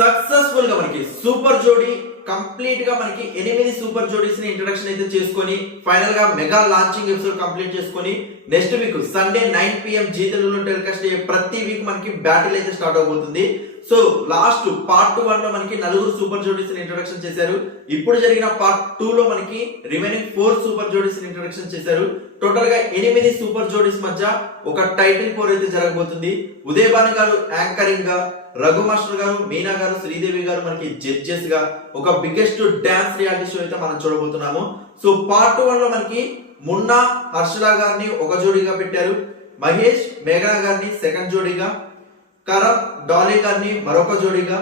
Successful గా మనకి super జోడీ కంప్లీట్ గా మనకి 8 సూపర్ జోడీస్ ని ఇంట్రడక్షన్ అయితే చేసుకొని ఫైనల్ గా మెగా లాంచింగ్ ఎపిసోడ్ కంప్లీట్ చేసుకొని next week Sunday 9 PM Zee తెలుగులో టెలికాస్ట్ అయ్యే ప్రతి వీక్ మనకి బ్యాటిల్ అయితే స్టార్ట్ అవబోతుంది. సో లాస్ట్ పార్ట్ 1 లో మనకి 4 సూపర్ జోడీస్ ని ఇంట్రడక్షన్ చేశారు. ఇప్పుడు జరిగిన పార్ట్ 2 లో మనకి రిమైనింగ్ 4 సూపర్ జోడీస్ ని ఇంట్రడక్షన్ చేశారు. టోటల్ గా 8 సూపర్ జోడీస్ మధ్య ఒక టైటిల్ పోర్ అయితే జరగబోతుంది. ఉదయ్ భాను గారు యాంకరింగ్ గా, రఘు మాస్టర్ గారు, మీనా గారు, శ్రీదేవి గారు మనకి జడ్జెస్ గా ఒక బిగ్గెస్ట్ డాన్స్ రియాలిటీ షో అయితే మనం చూడబోతున్నాము. సో పార్ట్ 1 లో మనకి మున్నా హర్షల గారిని ఒక జోడీగా పెట్టారు, మహేష్ మేఘనా గారిని సెకండ్ జోడీగా, కరణ్ డాలీ గారిని మరొక జోడీగా,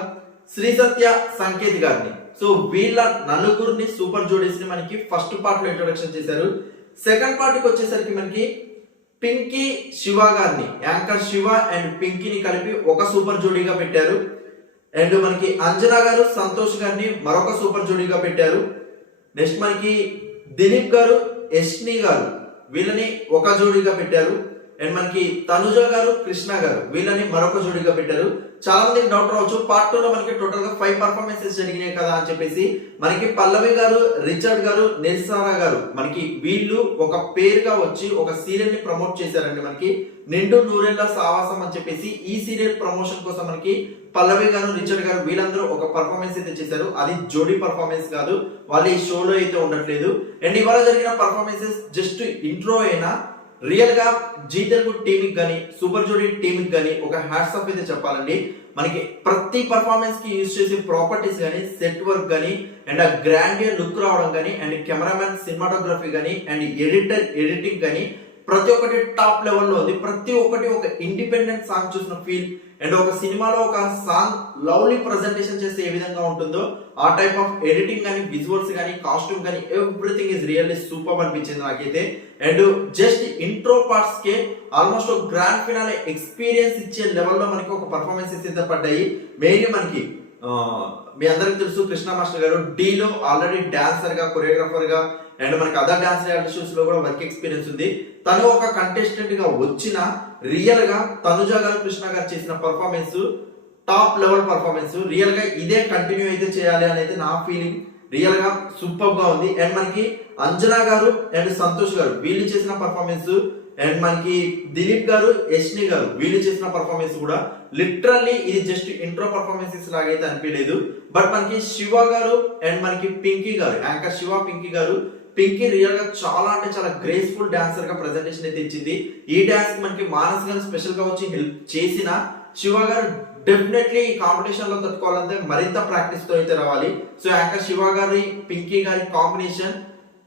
శ్రీ సత్య సంకేత్ గారిని. సో వీళ్ళ నలుగురిని సూపర్ జోడీస్ ని మనకి ఫస్ట్ పార్ట్ లో ఇంట్రొడక్షన్ చేశారు. సెకండ్ పార్ట్ కి వచ్చేసరికి మనకి పింకీ శివ గారిని, యాంకర్ శివ అండ్ పింకీని కలిపి ఒక సూపర్ జోడీగా పెట్టారు. అండ్ మనకి అంజనా గారు సంతోష్ గారిని మరొక సూపర్ జోడీగా పెట్టారు. నెక్స్ట్ మనకి దిలీప్ గారు యష్ని గారు వీళ్ళని ఒక జోడీగా పెట్టారు. అండ్ మనకి తనుజ గారు కృష్ణ గారు వీళ్ళని మరొక జోడీగా పెట్టారు. చాలా మందికి డౌట్ రావచ్చు, పార్ట్ 2 లో మనకి టోటల్ గా 5 పర్ఫార్మెన్సెస్ జరిగినాయి కదా అని చెప్పేసి. మనకి పల్లవి గారు, రిచర్డ్ గారు, నిర్సారా గారు మనకి వీళ్ళు ఒక పేరుగా వచ్చి ఒక సీరియల్ ని ప్రమోట్ చేశారండి. మనకి నిండు నూరేళ్ల సావాసం అని చెప్పేసి ఈ సీరియల్ ప్రమోషన్ కోసం మనకి పల్లవి గారు, రిచర్డ్ గారు వీళ్ళందరూ ఒక పర్ఫార్మెన్స్ అయితే చేశారు. అది జోడీ పర్ఫార్మెన్స్ కాదు, వాళ్ళు ఈ షోలో అయితే ఉండట్లేదు. అండ్ ఇవాళ జరిగిన పర్ఫార్మెన్సెస్ జస్ట్ ఇంట్రో అయినా రియల్ గా జీ తెలుగు టీమ్ గానీ సూపర్ జోడీ టీమ్ గానీ ఒక హ్యాట్స్ ఆఫ్ అయితే చెప్పాలండి. మనకి ప్రతి పర్ఫార్మెన్స్ కి యూజ్ చేసే ప్రాపర్టీస్ గానీ, సెట్ వర్క్ గానీ, అండ్ ఆ గ్రాండియర్ లుక్ రావడం గానీ, అండ్ కెమెరామెన్ సినిమాటోగ్రఫీ గానీ, అండ్ ఎడిటర్ ఎడిటింగ్ గానీ ప్రతి ఒక్కటి టాప్ లెవెల్లో ఉంది. ప్రతి ఒక్కటి ఒక ఇండిపెండెంట్ సాంగ్ చూసిన ఫీల్, అండ్ ఒక సినిమాలో ఒక సాంగ్ లవ్లీ ప్రెజెంటేషన్ చేస్తే ఏ విధంగా ఉంటుందో ఆ టైప్ ఆఫ్ ఎడిటింగ్ కానీ, విజువల్స్ కానీ, కాస్ట్యూమ్ కానీ ఎవ్రీథింగ్ ఇస్ రియల్లీ సూపర్ అనిపించింది నాకైతే. And just intro parts K almost ఒక గ్రాండ్ ఫినాలే ఎక్స్పీరియన్స్ ఇచ్చే లెవెల్లో మనకి ఒక పర్ఫార్మెన్సెస్ అయితే పడ్డాయి. మెయిన్లీ మనకి మీ అందరికి తెలుసు కృష్ణ మాస్టర్ గారు డీలో ఆల్రెడీ డాన్సర్ గా, కొరియోగ్రాఫర్ గా, అండ్ మనకి అదర్ డాన్స్ రియాలిటీ షోస్ లో కూడా వర్క్ ఎక్స్పీరియన్స్ ఉంది. తను ఒక కంటెస్టెంట్ గా వచ్చిన రియల్ గా తనుజ గారు, కృష్ణ గారు చేసిన performance top level performance. Real గా ఇదే కంటిన్యూ అయితే చేయాలి అనేది నా ఫీలింగ్. రియల్ గా సూపర్ గా ఉంది. అండ్ మనకి అంజనా గారు అండ్ సంతోష్ గారు వీళ్ళు చేసిన పర్ఫార్మెన్స్, అండ్ మనకి దిలీప్ గారు, యష్ని గారు వీళ్ళు చేసిన పర్ఫార్మెన్స్ కూడా లిటరల్లీ ఇది జస్ట్ ఇంట్రో పర్ఫార్మెన్సెస్ లాగైతే అనిపించలేదు. బట్ మనకి శివ గారు అండ్ మనకి పింకీ గారు, యాంకర్ శివ, పింకీ గారు, పింకీ రియల్ గా చాలా అంటే చాలా గ్రేస్ఫుల్ డాన్సర్ గా ప్రెజెంటేషన్ అయితే ఇచ్చింది. ఈ డాన్స్ మనకి మానస్ గారు స్పెషల్ గా వచ్చి హెల్ప్ చేసిన శివ గారు డెఫినెట్లీ ఈ కాంపిటీషన్ లో తట్టుకోవాలంటే మరింత ప్రాక్టీస్ తో అయితే రావాలి. సో యాంకర్ శివ గారి, పింకీ గారి కాంబినేషన్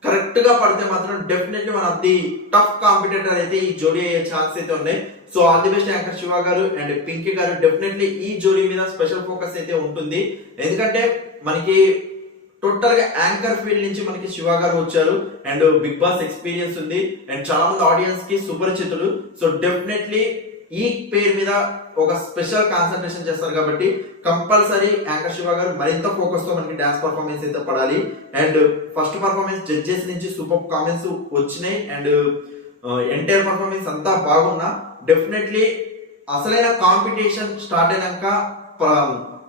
కరెక్ట్ గా పడితే మాత్రం డెఫినెట్లీ మన ది టఫ్ కాంపిటేటర్ అయితే ఈ జోడీ అయ్యే ఛాన్స్ అయితే ఉన్నాయి. So all the best anchor Shiva గారు అండ్ పింకీ గారు. డెఫినెట్లీ ఈ జోడీ మీద స్పెషల్ ఫోకస్ అయితే ఉంటుంది. ఎందుకంటే మనకి టోటల్ గా యాంకర్ ఫీల్డ్ నుంచి మనకి శివ గారు వచ్చారు అండ్ బిగ్ బాస్ ఎక్స్పీరియన్స్ ఉంది అండ్ చాలా మంది ఆడియన్స్ కి సుపరిచితులు. సో డెఫినెట్లీ ఈ పేరు మీద ఒక స్పెషల్ కాన్సన్ట్రేషన్ చేస్తారు కాబట్టి కంపల్సరీ యాంకర్ శివ గారు మరింత ఫోకస్ తో మనకి డాన్స్ పర్ఫార్మెన్స్ అయితే పడాలి. అండ్ ఫస్ట్ పర్ఫార్మెన్స్ జడ్జెస్ నుంచి సూపర్ కామెంట్స్ వచ్చినాయి అండ్ ఎంటైర్ పర్ఫార్మెన్స్ అంతా బాగున్నా డెఫినెట్లీ అసలైన కాంపిటీషన్ స్టార్ట్ అయినాక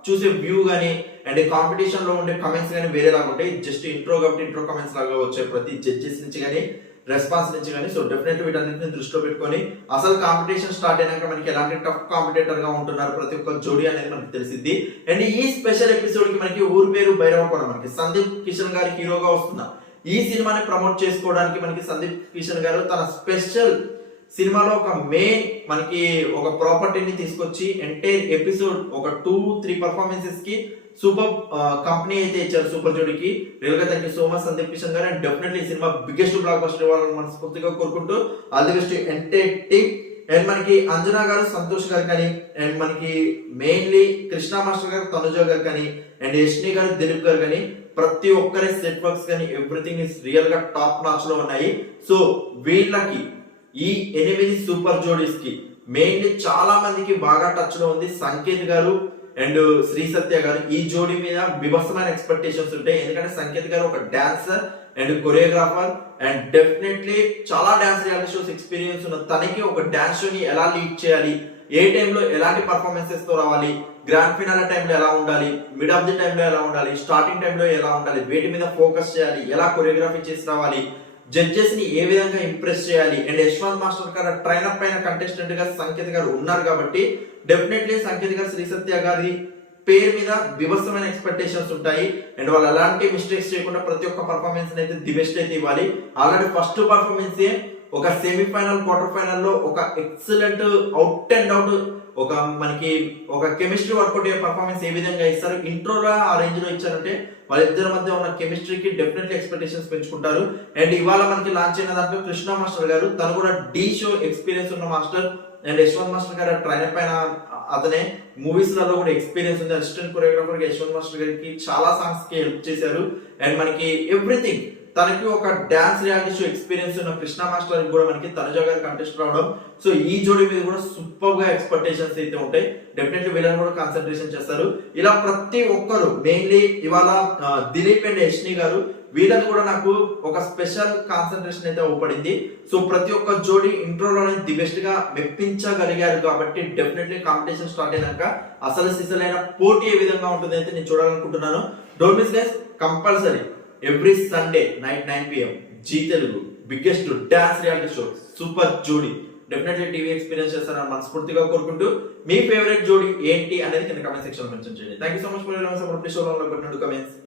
చూసే వ్యూ గానీ అండ్ కాంపిటీషన్ లో ఉండే కమెంట్స్ కానీ వేరేలాగా ఉంటాయి. జస్ట్ ఇంట్రో కాబట్టి ఇంట్రో కమెంట్స్ లాగా వచ్చే ప్రతి జడ్జెస్ నుంచి కానీ, రెస్పాన్స్ నుంచి కానీ. సో డెఫినెట్లీ వీటన్నిటిని దృష్టిలో పెట్టుకొని అసలు కాంపిటీషన్ స్టార్ట్ అయినాక మనకి ఎలాంటి టఫ్ కాంపిటేటర్ గా ఉంటున్నారు ప్రతి ఒక్క జోడీ అనేది మనకి తెలిసింది. అండ్ ఈ స్పెషల్ ఎపిసోడ్ కి మనకి ఊరు పేరు భైరవపురం మనకి సందీప్ కిషన్ గారి హీరోగా వస్తున్నా ఈ సినిమాని ప్రమోట్ చేసుకోవడానికి మనకి సందీప్ కిషన్ గారు తన స్పెషల్ సినిమాలో ఒక మెయిన్ మనకి ఒక ప్రాపర్టీని తీసుకొచ్చి ఎంటైర్ ఎపిసోడ్ ఒక 2-3 పర్ఫార్మెన్సెస్ కి సూపర్ కంపెనీ అయితే ఇచ్చారు సూపర్ జోడీకి. రియల్ గా thank you so much Sandeep Kishan గారు. అండ్ డెఫినెట్లీ ఈ సినిమా బిగ్గెస్ట్ బ్లాక్ బస్టర్ ఇవ్వాలని మనస్ఫూర్తిగా కోరుకుంటూ all the best entire team. And మనకి అంజనా గారు, సంతోష్ గారు కానీ, అండ్ మనకి మెయిన్లీ కృష్ణ మాస్టర్ గారు, తనుజ గారు కానీ, అండ్ యష్ని గారు, దిలీప్ గారు కానీ ప్రతి ఒక్కరి సెట్ వర్క్స్ కానీ ఎవ్రీథింగ్ ఇస్ రియల్ గా టాప్ నాచ్ లో ఉన్నాయి. సో వీళ్ళకి ఈ 8 సూపర్ జోడీస్ కి మెయిన్లీ చాలా మందికి బాగా టచ్ లో ఉంది సంకేత్ గారు అండ్ శ్రీ సత్య గారు. ఈ జోడీ మీద విభసమైన ఎక్స్పెక్టేషన్స్ ఉంటాయి. ఎందుకంటే సంకేత్ గారు ఒక dancer and choreographer and definitely చాలా డాన్స్ రియాలిటీ షోస్ ఎక్స్పీరియన్స్ ఉన్న తనకి ఒక డాన్స్ షోని ఎలా లీడ్ చేయాలి, ఏ టైంలో ఎలాంటి పర్ఫార్మెన్సెస్ తో రావాలి, గ్రాండ్ ఫినాలే టైంలో ఎలా ఉండాలి, మిడ్ ఆఫ్ ది టైంలో ఎలా ఉండాలి, స్టార్టింగ్ టైంలో ఎలా ఉండాలి, వేటి మీద ఫోకస్ చేయాలి, ఎలా కొరియోగ్రఫీ చేసి రావాలి, జడ్జెస్ ని ఏ విధంగా ఇంప్రెస్ చేయాలి. అండ్ యశ్వంత్ మాస్టర్ గారు ట్రైనర్ పైన కంటెస్టెంట్ గా సంకేత్ గారు ఉన్నారు కాబట్టి డెఫినెట్లీ సంకేత్ గారు శ్రీ సత్య గారి పేరు మీద వివసమైన ఎక్స్పెక్టేషన్స్ ఉంటాయి. అండ్ వాళ్ళు అలాంటి మిస్టేక్స్ చేయకుండా ప్రతి ఒక్క పర్ఫార్మెన్స్ అయితే ది బెస్ట్ అయితే ఇవ్వాలి. ఆల్రెడీ ఫస్ట్ పర్ఫార్మెన్స్ ఒక సెమీఫైనల్ క్వార్టర్ ఫైనల్ లో ఒక ఎక్సలెంట్ అవుట్ అండ్ అవుట్ ఒక మనకి ఒక కెమిస్ట్రీ వర్కౌట్ అయ్యే పర్ఫార్మెన్స్ ఏ విధంగా ఇస్తారు, ఇంట్రోలో ఆ రేంజ్ లో ఇచ్చారంటే వాళ్ళిద్దరి మధ్య ఉన్న కెమిస్ట్రీకి డెఫినెట్లీ ఎక్స్పెక్టేషన్స్ పెంచుకుంటారు. అండ్ ఇవాళ మనకి లాంచ్ అయిన దాంట్లో కృష్ణ మాస్టర్ గారు తను కూడా డి షో ఎక్స్పీరియన్స్ ఉన్న మాస్టర్. అండ్ యశ్వంత్ మాస్టర్ గారు ట్రైనర్ పైన అతనే మూవీస్ లలో కూడా ఎక్స్పీరియన్స్ ఉంది. అసిస్టెంట్ కొరియోగ్రాఫర్ గా యశ్వంత్ మాస్టర్ గారికి చాలా సాంగ్స్ కి హెల్ప్ చేశారు. అండ్ మనకి ఎవ్రీథింగ్ తనకి ఒక డాన్స్ రియాలిటీ షో ఎక్స్పీరియన్స్ ఉన్న కృష్ణ మాస్టర్ కూడా మనకి తనుజ గారి కంటెస్ట్ రావడం, సో ఈ జోడీ మీద కూడా సూపర్ గా ఎక్స్పెక్టేషన్స్ అయితే ఉంటాయి. డెఫినెట్లీ వీళ్ళని కూడా కాన్సన్ట్రేషన్ చేస్తారు. ఇలా ప్రతి ఒక్కరు మెయిన్లీ ఇవాళ దిలీప్ అండ్ యష్ని గారు వీళ్ళని కూడా నాకు ఒక స్పెషల్ కాన్సన్ట్రేషన్ అయితే అవపడింది. సో ప్రతి ఒక్క జోడీ ఇంట్రోలోనే ది బెస్ట్ గా మెప్పించగలిగారు కాబట్టి డెఫినెట్లీ కాంపిటీషన్ స్టార్ట్ అయినాక అసలు సిసలైన పోటీ ఏ విధంగా ఉంటుంది అయితే నేను చూడాలనుకుంటున్నాను. Don't miss guys, compulsory every Sunday night 9 PM Zee Telugu biggest dance reality show Super Jodi definitely TV experience చేస్తారని మనస్ఫూర్తిగా కోరుకుంటూ మీ ఫేవరెట్ జోడీ ఏంటి అనేది కింద కమెంట్ సెక్షన్ లో మెన్షన్ చేయండి. Thank you so much for your support. Please show లో కమెంట్స్.